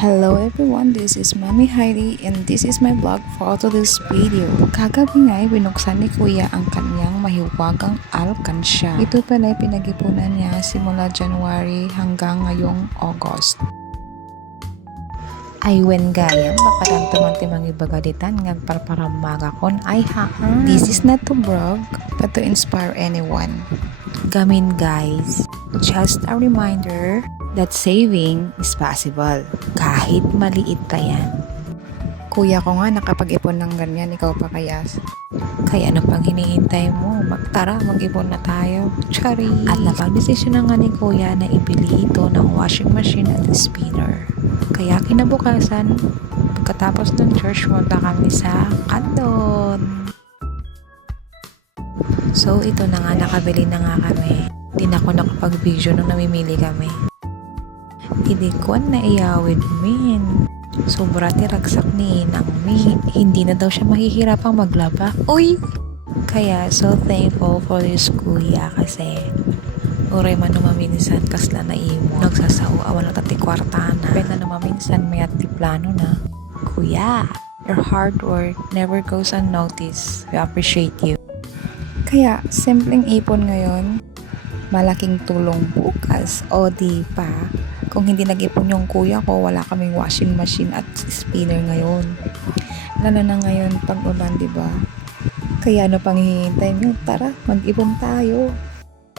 Hello everyone, this is Mami Heidi and this is my vlog for today's video. Kagabi nga ay binuksan ni Kuya ang kanyang mahiwagang alkansya. Ito pala ay pinag-ipunan niya simula January hanggang ngayong August. Ay wen gayam bakaran teman-teman ibagaditan ngag parparamaga kon ay haan. This is not to brag but to inspire anyone. Gamin guys, just a reminder that saving is possible kahit maliit pa yan. Kuya ko nga nakapag-ipon ng ganyan, ikaw pa kaya? Kaya ano pang hinihintay mo? Mag-ipon na tayo. Chari! At napag-desisyon na nga ni Kuya na ibili ito ng washing machine at spinner. Kaya kinabukasan, pagkatapos ng church, punta kami sa Candon. So ito na nga, nakabili na nga kami. Di na ako nakapag-video nung namimili kami. Hindi ko na iyawid min. Sobra tiragsak ni Inang Mi. Hindi na daw siya mahihirapang maglaba. Uy! Kaya so thankful for this Kuya kasi uray man numaminsan kasla na imo. Nagsasao awan na tati kwartana. Pwede na numaminsan may ati plano na. Kuya, your hard work never goes unnoticed. We appreciate you. Kaya simpleng ipon ngayon, malaking tulong bukas. O di pa, kung hindi nag-ipon yung kuya ko, wala kaming washing machine at spinner ngayon. Lalo na ngayon pag ulan, diba? Kaya ano pang hihintay nyo? Tara, mag-ipon tayo.